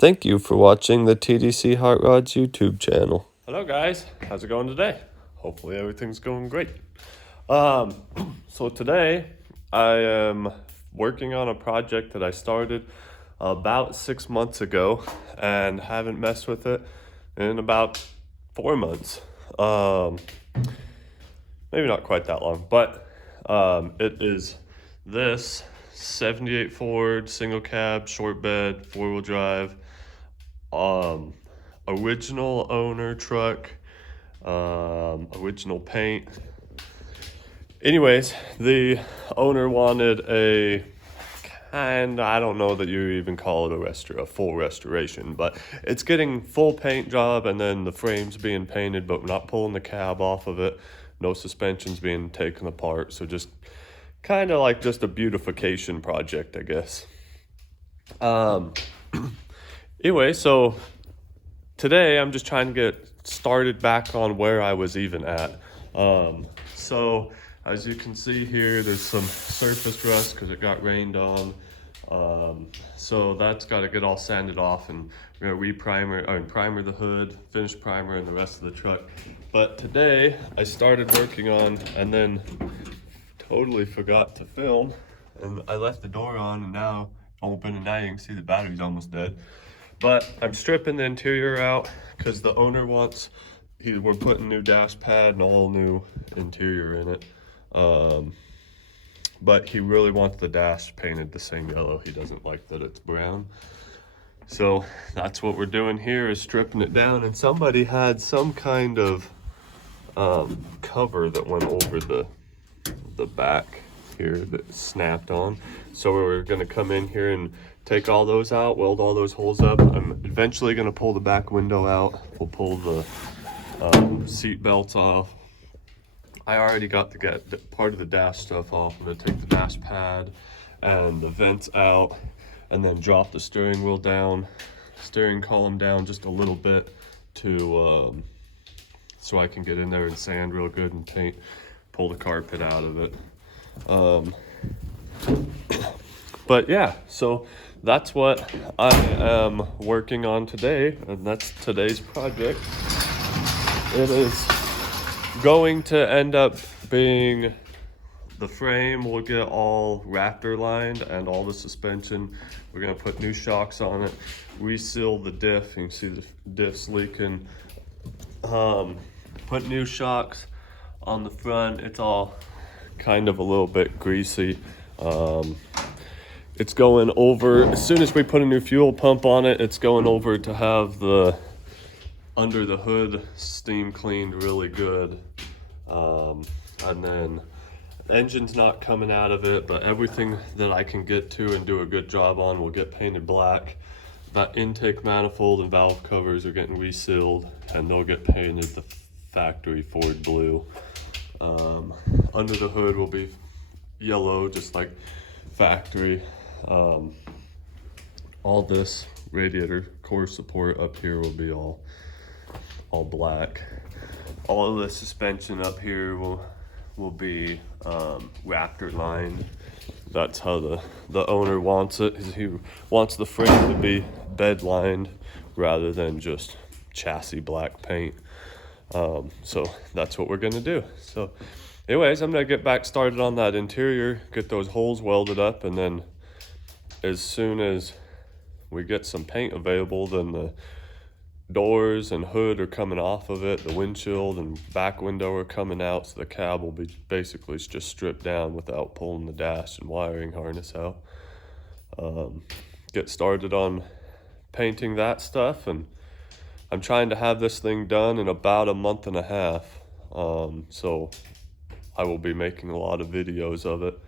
Thank you for watching the TDC Hot Rods YouTube channel. Hello guys, how's it going today? Hopefully everything's going great. So today I am working on a project that I started about 6 months ago and haven't messed with it in about 4 months. Maybe not quite that long, but it is this 78 Ford single cab, short bed, 4-wheel drive, original owner truck, original paint. Anyways, the owner wanted a I don't know that you even call it a full restoration, but it's getting full paint job and then the frame's being painted, but we're not pulling the cab off of it. No suspension's being taken apart. So just kind of like just a beautification project, I guess. Anyway, so today I'm just trying to get started back on where I was even at. So as you can see here, there's some surface rust because it got rained on. So that's got to get all sanded off, and we're gonna primer the hood, finish primer and the rest of the truck. But today I started working on, and then totally forgot to film, and I left the door on and now open, and now you can see the battery's almost dead. But I'm stripping the interior out because the owner wants, we're putting new dash pad and all new interior in it. But he really wants the dash painted the same yellow. He doesn't like that it's brown. So that's what we're doing here, is stripping it down. And somebody had some kind of cover that went over the back here that snapped on. So we're gonna come in here and take all those out, weld all those holes up. I'm eventually gonna pull the back window out. We'll pull the seat belts off. I already got the part of the dash stuff off. I'm gonna take the dash pad and the vents out, and then drop the steering wheel down, steering column down just a little bit to so I can get in there and sand real good and paint, pull the carpet out of it. But yeah, so that's what I am working on today, and that's today's project. It is going to end up being, the frame will get all Raptor lined and all the suspension. We're gonna put new shocks on it, reseal the diff. You can see the diff's leaking. Put new shocks on the front. It's all kind of a little bit greasy. It's going over, as soon as we put a new fuel pump on it, it's going over to have the under the hood steam cleaned really good. And then the engine's not coming out of it, but everything that I can get to and do a good job on will get painted black. That intake manifold and valve covers are getting resealed, and they'll get painted the factory Ford blue. Under the hood will be yellow, just like factory. All this radiator core support up here will be all black. All of the suspension up here will be Raptor lined. That's how the owner wants it. He wants the frame to be bed lined rather than just chassis black paint. So that's what we're gonna do. So anyways, I'm gonna get back started on that interior, get those holes welded up, and then as soon as we get some paint available, then the doors and hood are coming off of it, the windshield and back window are coming out, so the cab will be basically just stripped down without pulling the dash and wiring harness out. Get started on painting that stuff, and I'm trying to have this thing done in about a month and a half. So I will be making a lot of videos of it.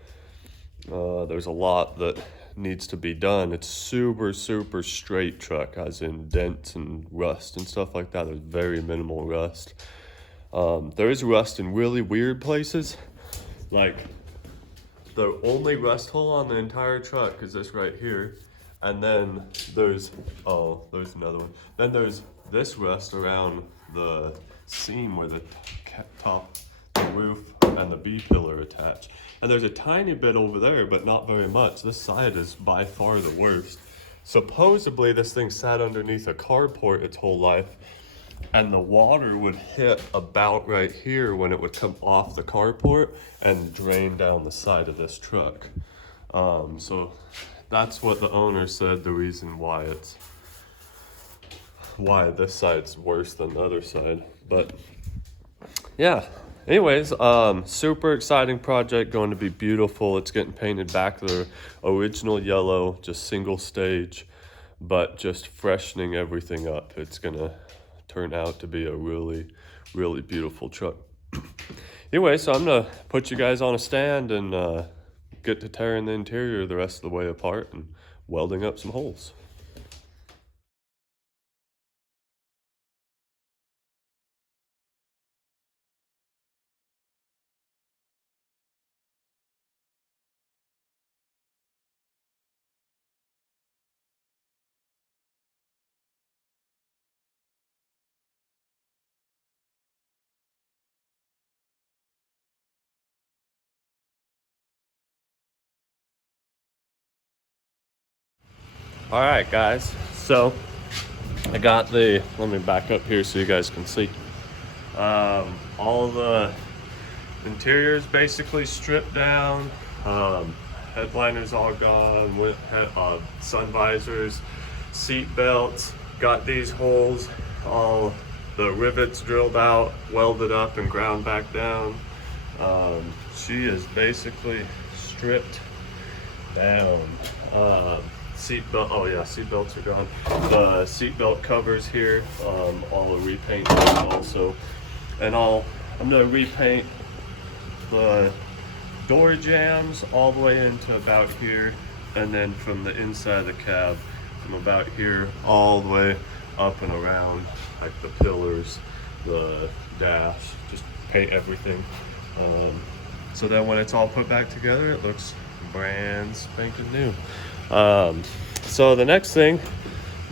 There's a lot that needs to be done. It's super straight truck, as in dents and rust and stuff like that. There's very minimal rust. There is rust in really weird places. Like the only rust hole on the entire truck is this right here. And then there's another one. Then there's this rust around the seam where the top, the roof and the B-pillar attach. And there's a tiny bit over there, but not very much. This side is by far the worst. Supposedly this thing sat underneath a carport its whole life, and the water would hit about right here when it would come off the carport and drain down the side of this truck. So that's what the owner said, the reason why this side's worse than the other side. But yeah, anyways, super exciting project, going to be beautiful. It's getting painted back to the original yellow, just single stage, but just freshening everything up. It's gonna turn out to be a really, really beautiful truck. Anyway, so I'm gonna put you guys on a stand and get to tearing the interior the rest of the way apart and welding up some holes. All right, guys, so I got let me back up here so you guys can see. All the interior's basically stripped down. Headliners all gone, sun visors, seat belts. Got these holes, all the rivets drilled out, welded up and ground back down. She is basically stripped down. Seat belt, oh yeah, seat belts are gone. The seat belt covers here, all repaint also. And I'm gonna repaint the door jambs all the way into about here, and then from the inside of the cab, from about here all the way up and around, like the pillars, the dash, just paint everything. So that when it's all put back together, it looks brand spanking new. So the next thing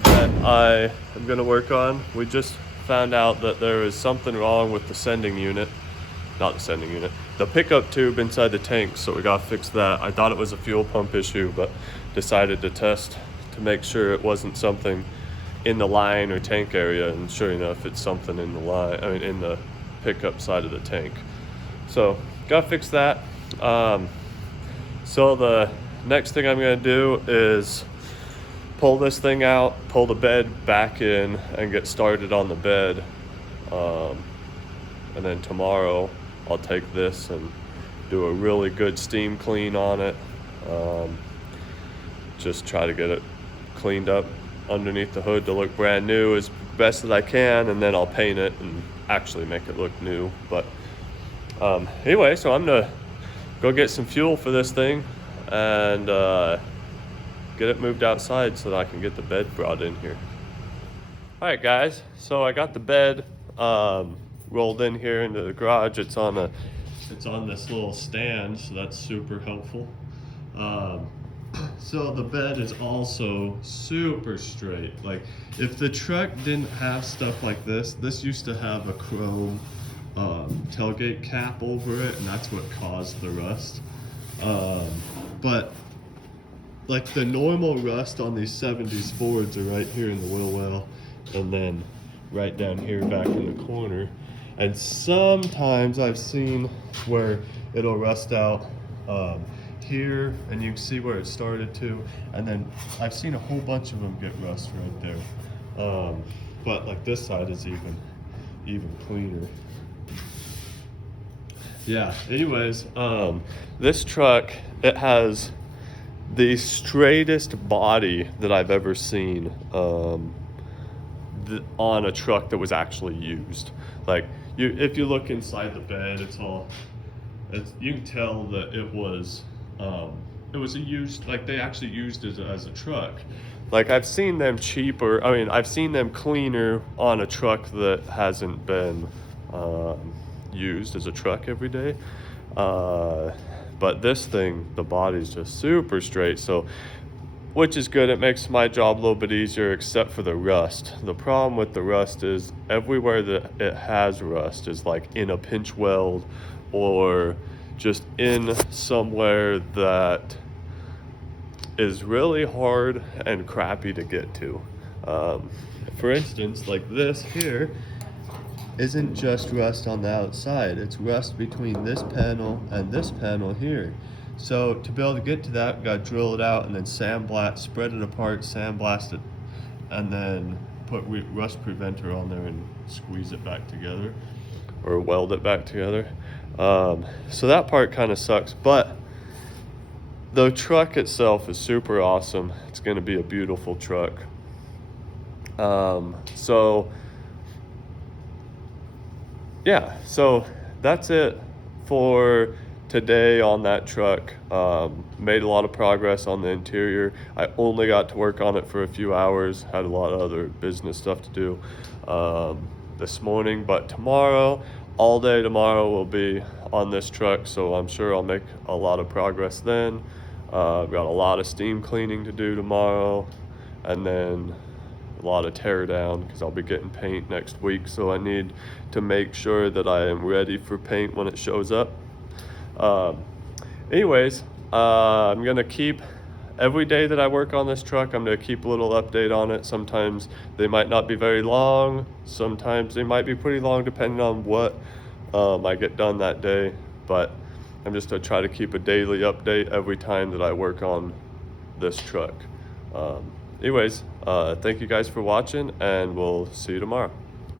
that I am going to work on, we just found out that there is something wrong with the sending unit, not the sending unit, the pickup tube inside the tank, so we got to fix that. I thought it was a fuel pump issue, but decided to test to make sure it wasn't something in the line or tank area, and sure enough, it's something in the line, I mean in the pickup side of the tank. So got to fix that. So the next thing I'm going to do is pull this thing out, pull the bed back in, and get started on the bed. And then tomorrow I'll take this and do a really good steam clean on it. Just try to get it cleaned up underneath the hood to look brand new as best as I can, and then I'll paint it and actually make it look new. But anyway, so I'm gonna go get some fuel for this thing and get it moved outside so that I can get the bed brought in here. All right, guys, so I got the bed rolled in here into the garage. It's on this little stand, so that's super helpful. So the bed is also super straight. Like, if the truck didn't have stuff like this used to have a chrome tailgate cap over it, and that's what caused the rust. But like the normal rust on these 70s Fords are right here in the wheel well, and then right down here back in the corner. And sometimes I've seen where it'll rust out here, and you can see where it started to, and then I've seen a whole bunch of them get rust right there. But like this side is even cleaner. Yeah, anyways, this truck, it has the straightest body that I've ever seen on a truck that was actually used. Like, if you look inside the bed, you can tell that it was a used, like they actually used it as a truck. Like, I've seen them cheaper, I've seen them cleaner on a truck that hasn't been used as a truck every day. But this thing, the body's just super straight, so, which is good. It makes my job a little bit easier, except for the rust. The problem with the rust is everywhere that it has rust is like in a pinch weld, or just in somewhere that is really hard and crappy to get to. For instance, like this here isn't just rust on the outside, it's rust between this panel and this panel here. So to be able to get to that, we gotta drill it out and then sandblast, spread it apart, sandblast it, and then put rust preventer on there and squeeze it back together or weld it back together. So that part kind of sucks, but the truck itself is super awesome. It's going to be a beautiful truck. So yeah, so that's it for today on that truck. Made a lot of progress on the interior. I only got to work on it for a few hours, had a lot of other business stuff to do this morning, but tomorrow, all day tomorrow will be on this truck, so I'm sure I'll make a lot of progress then. I've got a lot of steam cleaning to do tomorrow, and then a lot of tear down because I'll be getting paint next week, so I need to make sure that I am ready for paint when it shows up. Anyways, I'm gonna keep every day that I work on this truck, I'm gonna keep a little update on it. Sometimes they might not be very long, sometimes they might be pretty long depending on what I get done that day, but I'm just gonna try to keep a daily update every time that I work on this truck. Anyways, thank you guys for watching, and we'll see you tomorrow.